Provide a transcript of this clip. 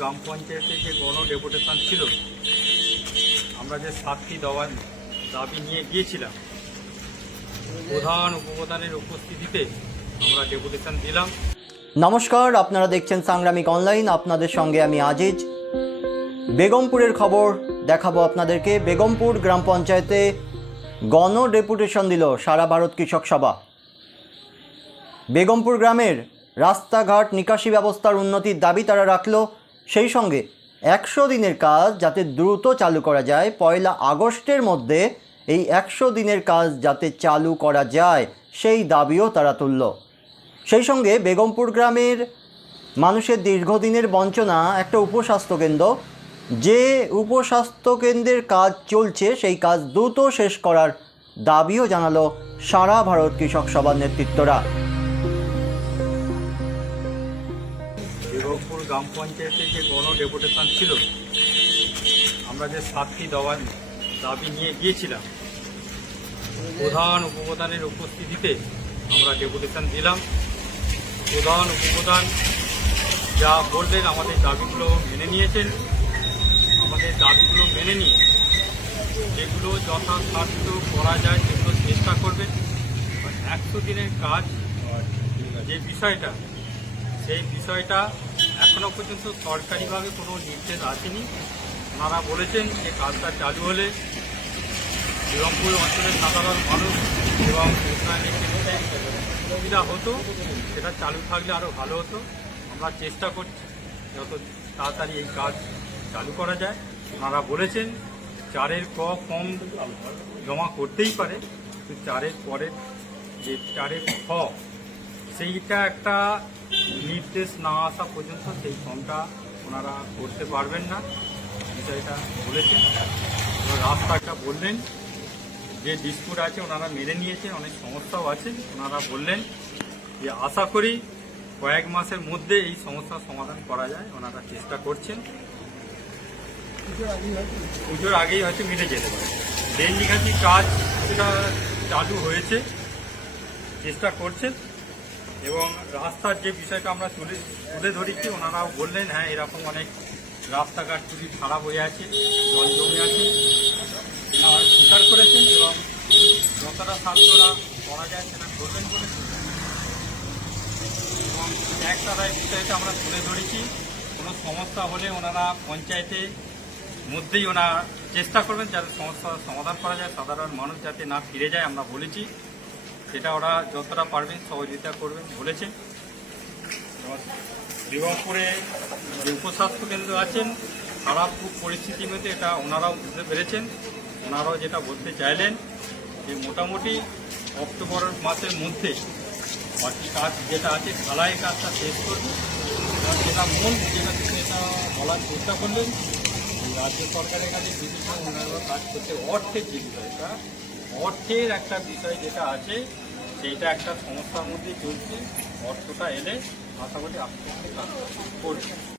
গ্রাম পঞ্চায়েতে যে গণ ডেপুটেশন ছিল, আমরা যে সাতটি দেওয়ার দাবি নিয়ে গিয়েছিলাম, প্রধান উপপ্রধানের উপস্থিতিতে আমরা ডেপুটেশন দিলাম। নমস্কার, আপনারা দেখছেন সাংগ্রামিক অনলাইন, আপনাদের সঙ্গে আমি আজিজ। বেগমপুরের খবর দেখাবো আপনাদেরকে। বেগমপুর গ্রাম পঞ্চায়েতে গণ ডেপুটেশন দিল সারা ভারত কৃষক সভা। বেগমপুর গ্রামের রাস্তাঘাট নিকাশি ব্যবস্থার উন্নতির দাবি তারা রাখল। সেই সঙ্গে একশো দিনের কাজ যাতে দ্রুত চালু করা যায়, পয়লা আগস্টের মধ্যে এই একশো দিনের কাজ যাতে চালু করা যায়, সেই দাবিও তারা তুলল। সেই সঙ্গে বেগমপুর গ্রামের মানুষের দীর্ঘদিনের বঞ্চনা একটা উপস্বাস্থ্য কেন্দ্র। যে উপস্বাস্থ্য কেন্দ্রের কাজ চলছে, সেই কাজ দ্রুত শেষ করার দাবিও জানালো সারা ভারত কৃষক সভার নেতৃত্বরা। বেগমপুর গ্রাম পঞ্চায়েতে যে গণ ডেপুটেশন ছিল, আমরা যে সাতটি দেওয়ার দাবি নিয়ে গিয়েছিলাম, প্রধান উপপ্রধানের উপস্থিতিতে আমরা ডেপুটেশন দিলাম। প্রধান উপপ্রধান যা বললেন, আমাদের দাবিগুলো মেনে নিয়েছেন। আমাদের দাবিগুলো মেনে নিয়ে যেগুলো যথাসাধ্য করা যায়, সেগুলো চেষ্টা করবেন। একশো দিনের কাজ যে বিষয়টা, সেই বিষয়টা এখনও পর্যন্ত সরকারিভাবে কোনো নির্দেশ আসেনি। ওনারা বলেছেন যে কাজটা চালু হলে বিরমপুর অঞ্চলের সাধারণ মানুষ এবং সুবিধা হতো, সেটা চালু থাকলে আরও ভালো হতো। আমরা চেষ্টা করছি যত তাড়াতাড়ি এই কাজ চালু করা যায়। ওনারা বলেছেন চারের ক কম জমা করতেই পারে চারের পরের যে চারের খ, সেইটা একটা নির্দেশ না আসা পর্যন্ত সেই ফর্মটা ওনারা করতে পারবেন না। বিষয়টা বলেছেন। রাস্তাটা বললেন। যে ডিসপুট আছে ওনারা মেনে নিয়েছেন, অনেক সমস্যাও আছে। ওনারা বললেন যে আশা করি কয়েক মাসের মধ্যে এই সমস্যার সমাধান করা যায়। ওনারা চেষ্টা করছেন। পুজোর আগেই হয়তো মিলে যেতে পারে। নিকাশি কাজ সেটা চালু হয়েছে। চেষ্টা করছেন। এবং রাস্তার যে বিষয়টা আমরা তুলে তুলে ধরেছি, ওনারাও বললেন হ্যাঁ এরকম অনেক রাস্তাঘাট খুবই খারাপ হয়ে আছে, জল জমে আছে। স্বীকার করেছেন এবং যতটা ছাত্ররা করা যায় সেটা করবেন বলে এবং একটা এই বিষয়টা আমরা তুলে ধরেছি। কোনো সমস্যা হলে ওনারা পঞ্চায়েতে মধ্যেই ওনারা চেষ্টা করবেন যাতে সমস্যার সমাধান করা যায়, সাধারণ মানুষ যাতে না ফিরে যায়, আমরা বলেছি। সেটা ওরা যতটা পারবেন সহযোগিতা করবেন বলেছেন এবং বিবাহপুরে যে উপস্বাস্থ্য কেন্দ্র আছেন খারাপ খুব পরিস্থিতির মধ্যে এটা ওনারাও বুঝতে পেরেছেন। ওনারাও যেটা বলতে চাইলেন যে মোটামুটি অক্টোবর মাসের মধ্যে বাকি কাজ যেটা আছে, ঢালাই কাজটা শেষ করবে। যেটা মূল যেটা সেটা বলার চেষ্টা করলেন রাজ্য সরকারের কাছে বিভিন্ন উন্নয়ন কাজ করতে অর্থের যে বিষয়টা অর্থের একটা বিষয় যেটা আছে, সেইটা একটা সমস্যার মধ্যে চলছে। অর্থটা এলে আশা করি আস্তে আস্তে করবে